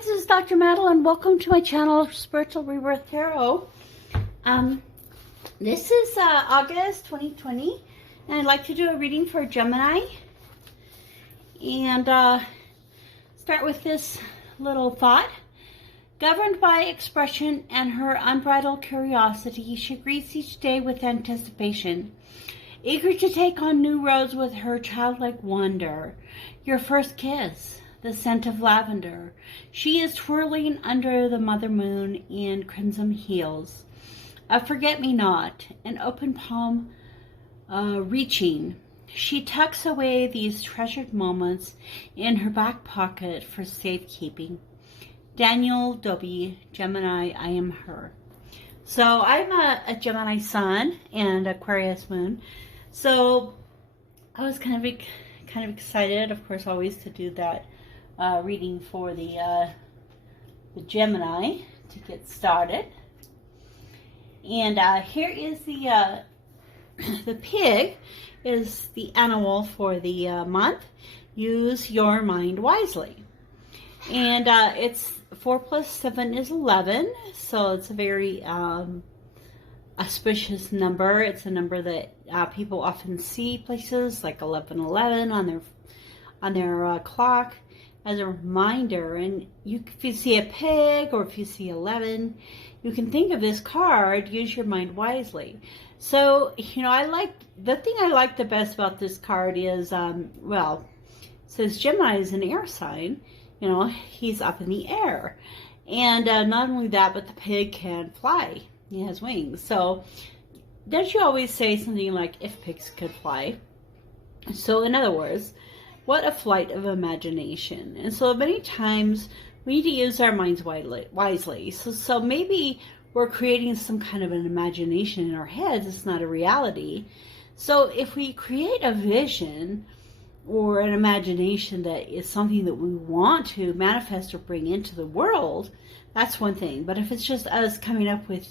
this is Dr. Madelyn. Welcome to my channel, Spiritual Rebirth Tarot. This is August 2020, and I'd like to do a reading for Gemini. And start with this little thought. Governed by expression and her unbridled curiosity, she greets each day with anticipation, eager to take on new roads with her childlike wonder. Your first kiss, the scent of lavender. She is twirling under the mother moon in crimson heels. A forget-me-not, an open palm reaching. She tucks away these treasured moments in her back pocket for safekeeping. Daniel W. Gemini, I am her. So I'm a Gemini sun and Aquarius moon. So I was kind of excited, of course, always to do that reading for the Gemini to get started. And here is the pig is the animal for the month. Use your mind wisely. And it's 4 plus 7 is 11, so it's a very auspicious number. It's a number that people often see places like 1111 on their clock as a reminder. And if you see a pig or if you see 11, you can think of this card. Use your mind wisely. So the thing I like the best about this card is it says Gemini is an air sign. He's up in the air. And not only that, but the pig can fly. He has wings. So don't you always say something like, if pigs could fly? So in other words, what a flight of imagination. And so many times we need to use our minds wisely. So maybe we're creating some kind of an imagination in our heads. It's not a reality. So if we create a vision or an imagination that is something that we want to manifest or bring into the world, that's one thing. But if it's just us coming up with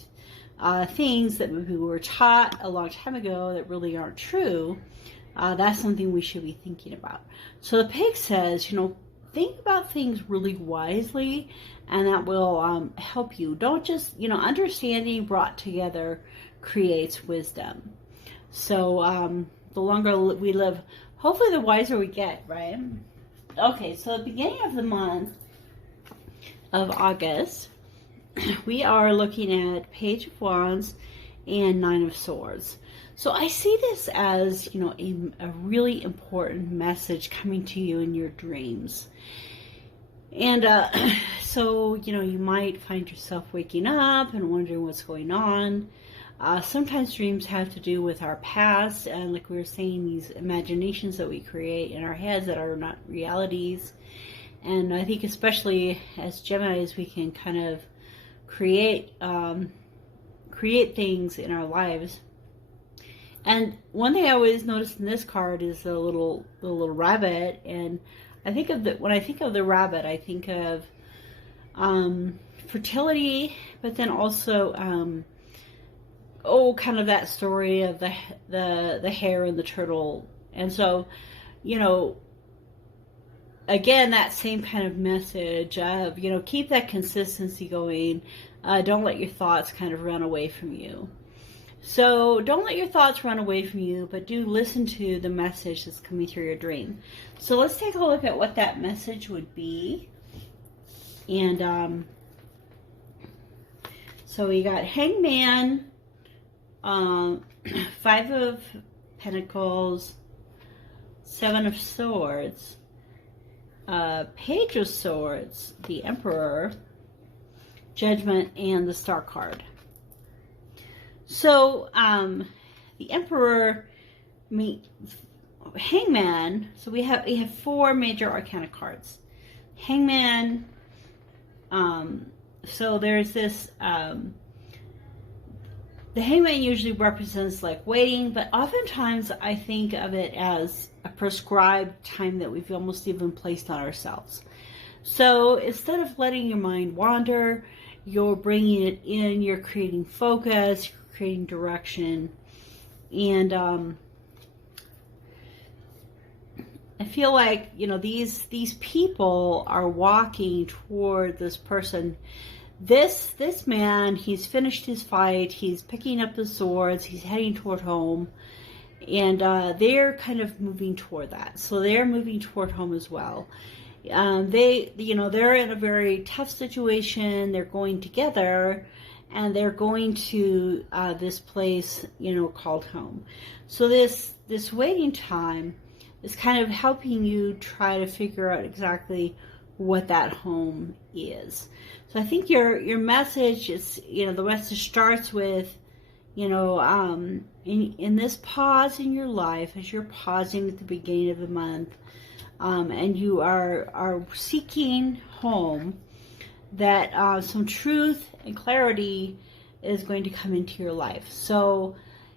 things that maybe we were taught a long time ago that really aren't true, that's something we should be thinking about. So the pig says, think about things really wisely, and that will help you. Don't just, understanding brought together creates wisdom. So the longer we live, hopefully the wiser we get, right? Okay, so the beginning of the month of August, we are looking at Page of Wands and Nine of Swords. So I see this as, a really important message coming to you in your dreams. And so, you might find yourself waking up and wondering what's going on. Sometimes dreams have to do with our past, and like we were saying, these imaginations that we create in our heads that are not realities. And I think especially as Geminis, we can kind of create things in our lives. And one thing I always notice in this card is the little rabbit. And when I think of the rabbit, I think of fertility, but then also kind of that story of the hare and the turtle. And so, again, that same kind of message of, keep that consistency going. Don't let your thoughts kind of run away from you. So don't let your thoughts run away from you, but do listen to the message that's coming through your dream. So let's take a look at what that message would be. And so we got Hangman, 5 of Pentacles, 7 of Swords, Page of Swords, the Emperor, Judgment, and the Star card. So the Emperor, Hangman. So we have 4 major arcana cards. Hangman. So there's this. The Hangman usually represents like waiting, but oftentimes I think of it as a prescribed time that we've almost even placed on ourselves. So instead of letting your mind wander, you're bringing it in, you're creating focus, you're creating direction. And I feel like, these people are walking toward this person. This man, he's finished his fight. He's picking up the swords. He's heading toward home. And they're kind of moving toward that. So they're moving toward home as well. They're in a very tough situation. They're going together, and they're going to this place, called home. So this waiting time is kind of helping you try to figure out exactly what that home is. So I think your message is, the message starts with, in this pause in your life, as you're pausing at the beginning of the month, and you are seeking home, that some truth and clarity is going to come into your life. So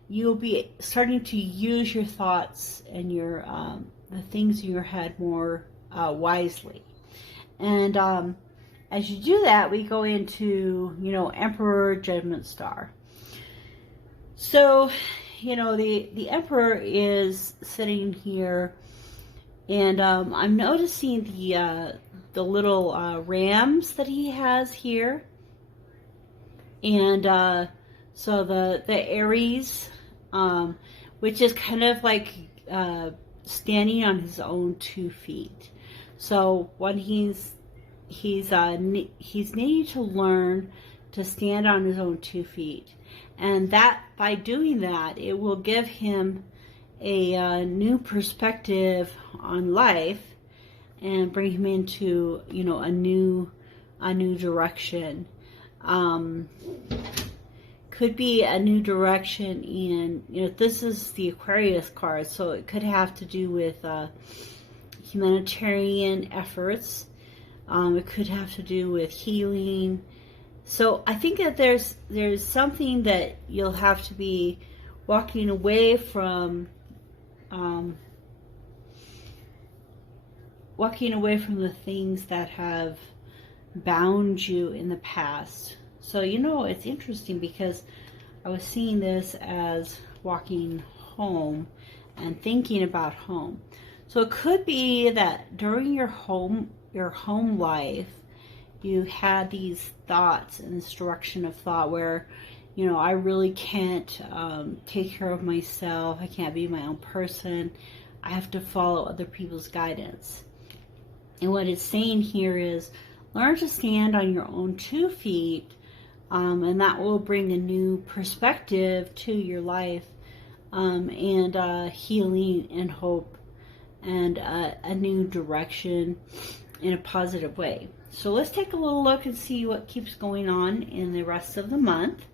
you'll be starting to use your thoughts and your the things in your head more wisely. And as you do that, we go into, Emperor, Judgment Star. So, the Emperor is sitting here, and I'm noticing the little rams that he has here. And so the Aries, which is kind of like standing on his own 2 feet. So when he's needing to learn to stand on his own 2 feet, and that by doing that, it will give him a new perspective on life and bring him into a new direction. Could be a new direction in, this is the Aquarius card, so it could have to do with humanitarian efforts. It could have to do with healing. So I think that there's something that you'll have to be walking away from, the things that have bound you in the past. So, it's interesting because I was seeing this as walking home and thinking about home. So it could be that during your home life, you had these thoughts and this direction of thought where, I really can't take care of myself. I can't be my own person. I have to follow other people's guidance. And what it's saying here is, learn to stand on your own 2 feet, and that will bring a new perspective to your life, and healing and hope, and a new direction in a positive way. So let's take a little look and see what keeps going on in the rest of the month.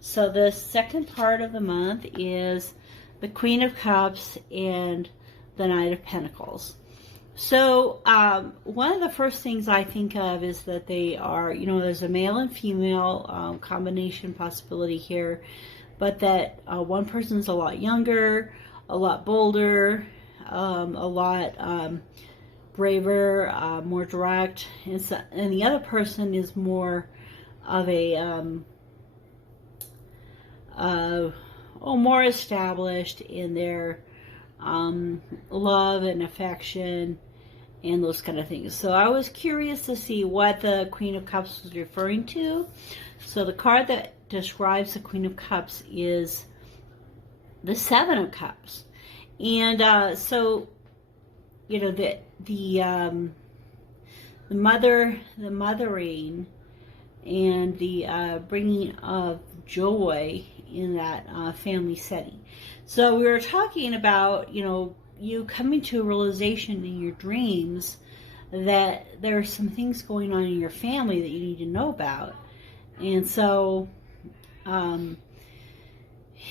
So the second part of the month is the Queen of Cups and the Knight of Pentacles. So one of the first things I think of is that they are, there's a male and female combination possibility here, but that one person's a lot younger, a lot bolder, a lot braver, more direct, and the other person is more of a more established in their love and affection and those kind of things. So I was curious to see what the Queen of Cups was referring to. So the card that describes the Queen of Cups is the Seven of Cups, and so the mothering and the bringing of joy in that family setting. So we were talking about, you coming to a realization in your dreams that there are some things going on in your family that you need to know about. And so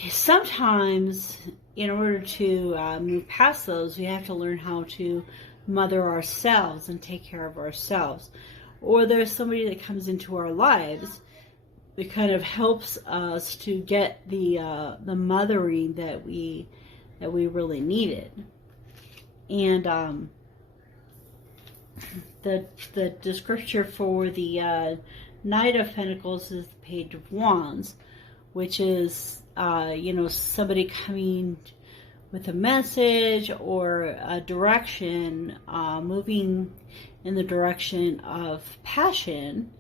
sometimes in order to move past those, we have to learn how to mother ourselves and take care of ourselves. Or there's somebody that comes into our lives that kind of helps us to get the mothering that we really needed. And the scripture for the Knight of Pentacles is the Page of Wands, which is somebody coming with a message or a direction, moving in the direction of passion.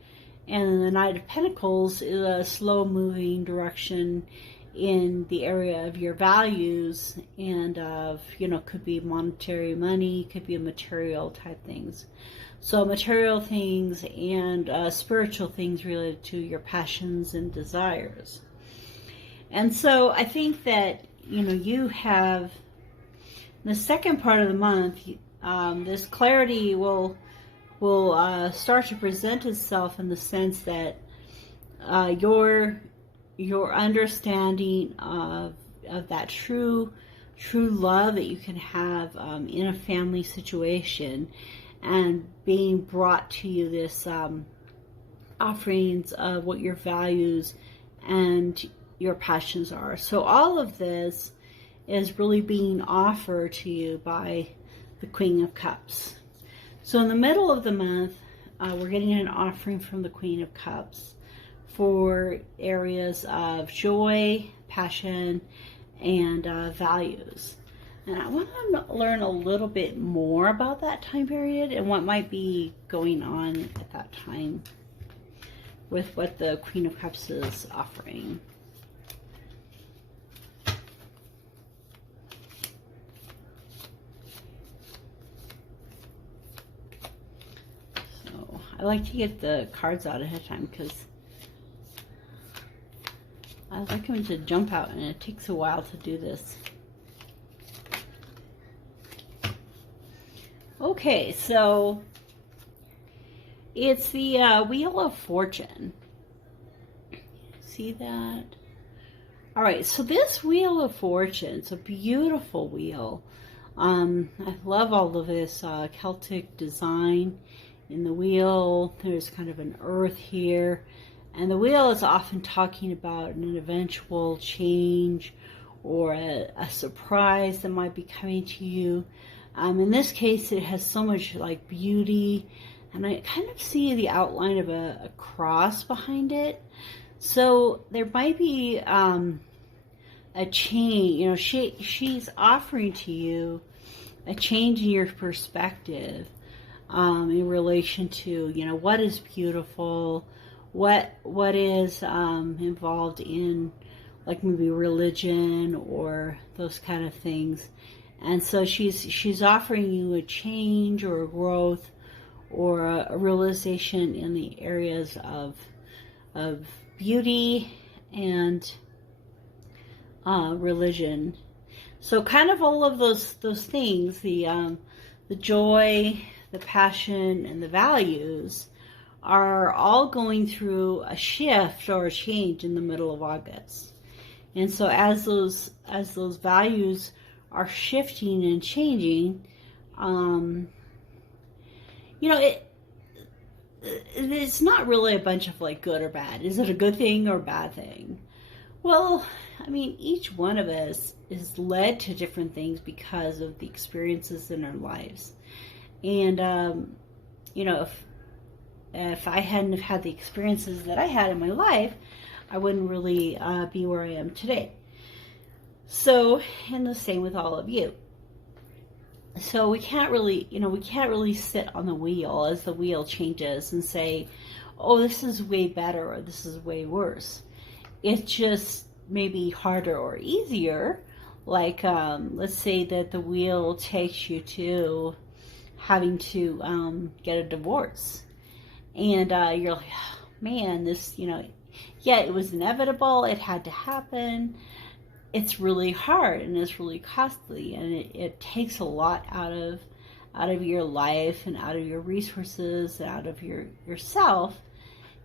And the Knight of Pentacles is a slow moving direction in the area of your values and of, could be monetary money, could be a material type things. So material things and spiritual things related to your passions and desires. And so I think that, you have the second part of the month, this clarity will start to present itself in the sense that your understanding of that true love that you can have in a family situation, and being brought to you this offerings of what your values and your passions are. So all of this is really being offered to you by the Queen of Cups. So in the middle of the month, we're getting an offering from the Queen of Cups for areas of joy, passion, and values. And I want to learn a little bit more about that time period and what might be going on at that time with what the Queen of Cups is offering. So I like to get the cards out ahead of time because I like them to jump out, and it takes a while to do this. Okay, so it's the Wheel of Fortune. See that? All right, so this Wheel of Fortune, it's a beautiful wheel. I love all of this Celtic design in the wheel. There's kind of an earth here. And the wheel is often talking about an eventual change or a surprise that might be coming to you. In this case, it has so much like beauty, and I kind of see the outline of a cross behind it. So there might be a change. She's offering to you a change in your perspective in relation to what is beautiful, what is involved in like maybe religion or those kind of things. And so she's offering you a change or a growth or a realization in the areas of beauty and religion. So kind of all of those things, the joy, the passion, and the values are all going through a shift or a change in the middle of August. And so as those values are shifting and changing, it's not really a bunch of like good or bad. Is it a good thing or a bad thing? Well, I mean, each one of us is led to different things because of the experiences in our lives. And, if I hadn't have had the experiences that I had in my life, I wouldn't really be where I am today. So, and the same with all of you. So we can't really sit on the wheel as the wheel changes and say, oh, this is way better or this is way worse. It's just maybe harder or easier. Like, let's say that the wheel takes you to having to get a divorce. And you're like, oh, man, this, yeah, it was inevitable. It had to happen. It's really hard and it's really costly, and it takes a lot out of your life and out of your resources and out of yourself.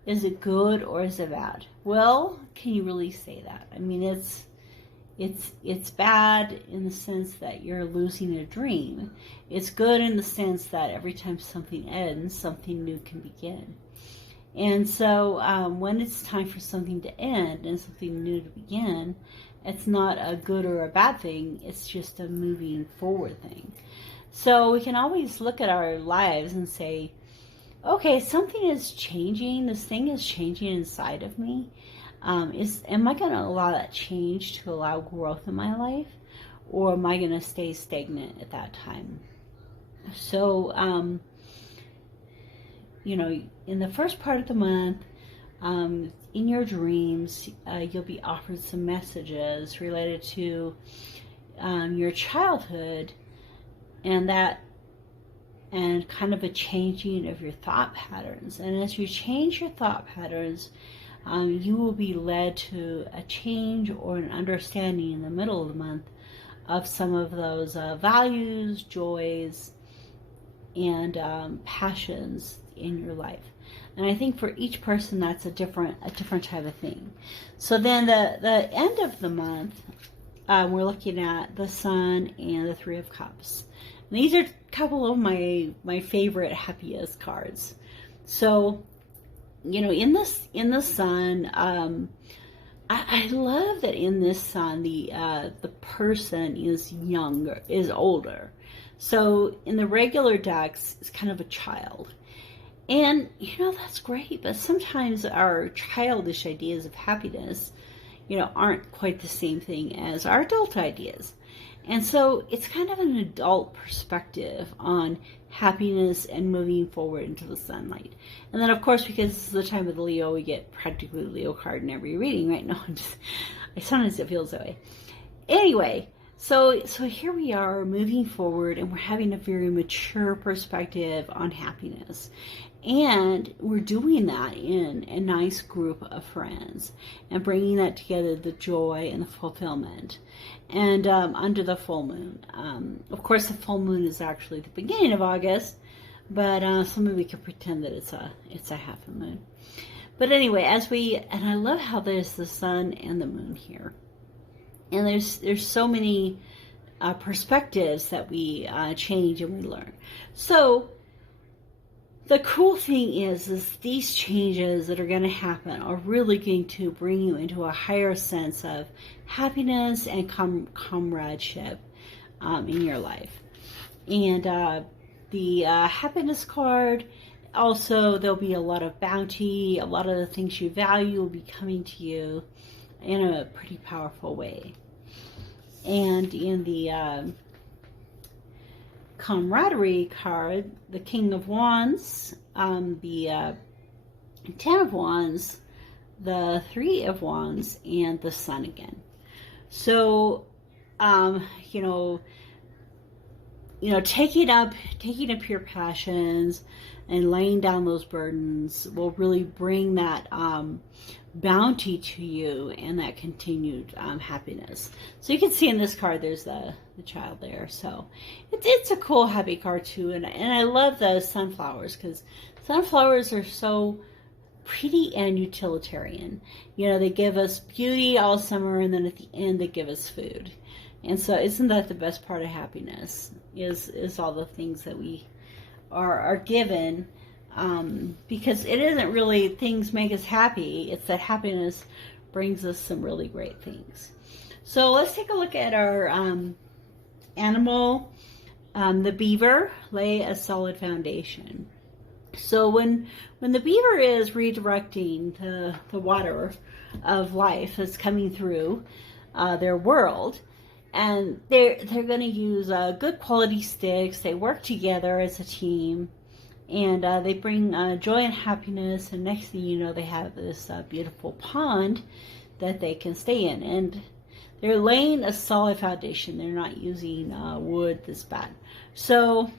Is it good or is it bad? Well, can you really say that? I mean, it's bad in the sense that you're losing a dream. It's good in the sense that every time something ends, something new can begin. And so when it's time for something to end and something new to begin, it's not a good or a bad thing. It's just a moving forward thing. So we can always look at our lives and say, okay, something is changing. This thing is changing inside of me. Am I going to allow that change to allow growth in my life? or am I going to stay stagnant at that time? So, you know, in the first part of the month, in your dreams, you'll be offered some messages related to your childhood, and kind of a changing of your thought patterns. And as you change your thought patterns, you will be led to a change or an understanding in the middle of the month of some of those values, joys, and passions in your life. And I think for each person that's a different type of thing. So then the end of the month, we're looking at the Sun and the Three of Cups. And these are a couple of my favorite happiest cards. So, you know, in the Sun, I love that in this Sun the person is younger, is older. So in the regular decks, it's kind of a child. And, you know, that's great, but sometimes our childish ideas of happiness, you know, aren't quite the same thing as our adult ideas. And so it's kind of an adult perspective on happiness and moving forward into the sunlight. And then, of course, because this is the time of the Leo, we get practically a Leo card in every reading right now. Sometimes it feels that way. Anyway, so here we are moving forward, and we're having a very mature perspective on happiness. And we're doing that in a nice group of friends and bringing that together, the joy and the fulfillment. And under the full moon. Of course, the full moon is actually the beginning of August, but some of you can pretend that it's a half a moon. But anyway, and I love how there's the sun and the moon here. And there's so many perspectives that we change and we learn. So the cool thing is these changes that are going to happen are really going to bring you into a higher sense of happiness and comradeship in your life. And the happiness card, also there'll be a lot of bounty, a lot of the things you value will be coming to you in a pretty powerful way. And in the camaraderie card, the King of Wands, the Ten of Wands, the Three of Wands, and the Sun again. So, you know, taking up your passions and laying down those burdens will really bring that bounty to you and that continued happiness. So you can see in this card there's the child there. So it's a cool happy card too. And I love the sunflowers because sunflowers are so pretty and utilitarian. You know, they give us beauty all summer, and then at the end they give us food. And so isn't that the best part of happiness, is all the things that we are given, because it isn't really things make us happy, it's that happiness brings us some really great things. So let's take a look at our animal, the beaver. Lay a solid foundation. So when the beaver is redirecting the water of life that's coming through their world, and they're going to use good quality sticks. They work together as a team, and they bring joy and happiness. And next thing you know, they have this beautiful pond that they can stay in, and they're laying a solid foundation. They're not using wood that's bad. So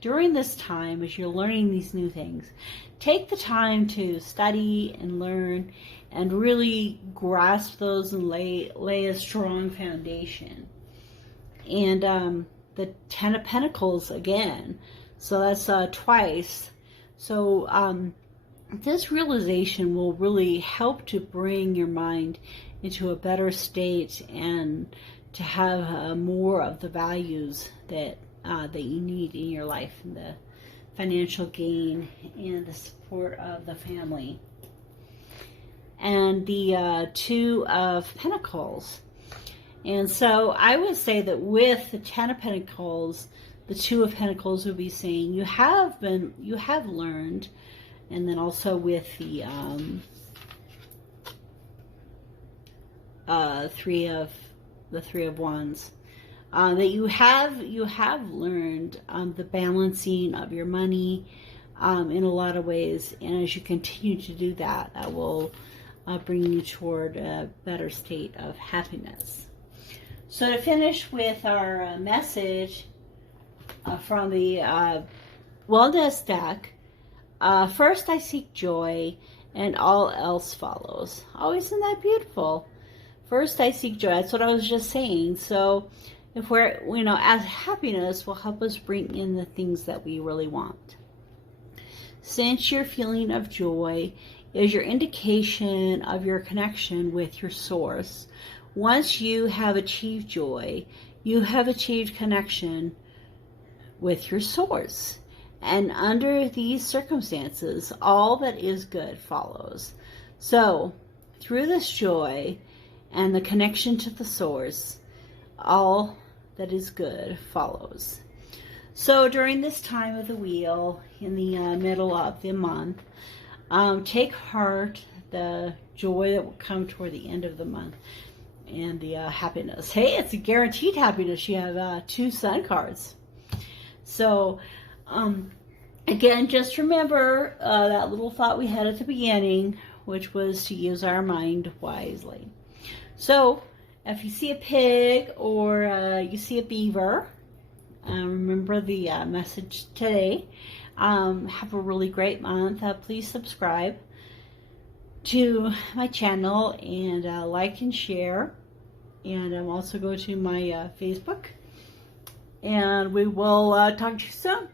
during this time, as you're learning these new things, take the time to study and learn and really grasp those and lay a strong foundation. And the Ten of Pentacles again, so that's twice. So this realization will really help to bring your mind into a better state and to have more of the values that you need in your life, and the financial gain and the support of the family. And the Two of Pentacles. And so I would say that with the Ten of Pentacles, the Two of Pentacles would be saying you have learned. And then also with the Three of Wands, that you have learned the balancing of your money in a lot of ways, and as you continue to do that, that will bring you toward a better state of happiness. So to finish with our message from the wellness deck, first I seek joy and all else follows. Oh, isn't that beautiful? First I seek joy. That's what I was just saying. So if we're, as happiness will help us bring in the things that we really want. Since your feeling of joy is your indication of your connection with your source, once you have achieved joy, you have achieved connection with your source. And under these circumstances, all that is good follows. So, through this joy and the connection to the source, all that is good follows. So, during this time of the wheel, in the middle of the month, take heart the joy that will come toward the end of the month and the happiness. Hey, it's a guaranteed happiness. You have 2 sun cards. So, again, just remember that little thought we had at the beginning, which was to use our mind wisely. So, if you see a pig or you see a beaver, remember the message today. Have a really great month. Please subscribe to my channel and like and share. And also go to my Facebook. And we will talk to you soon.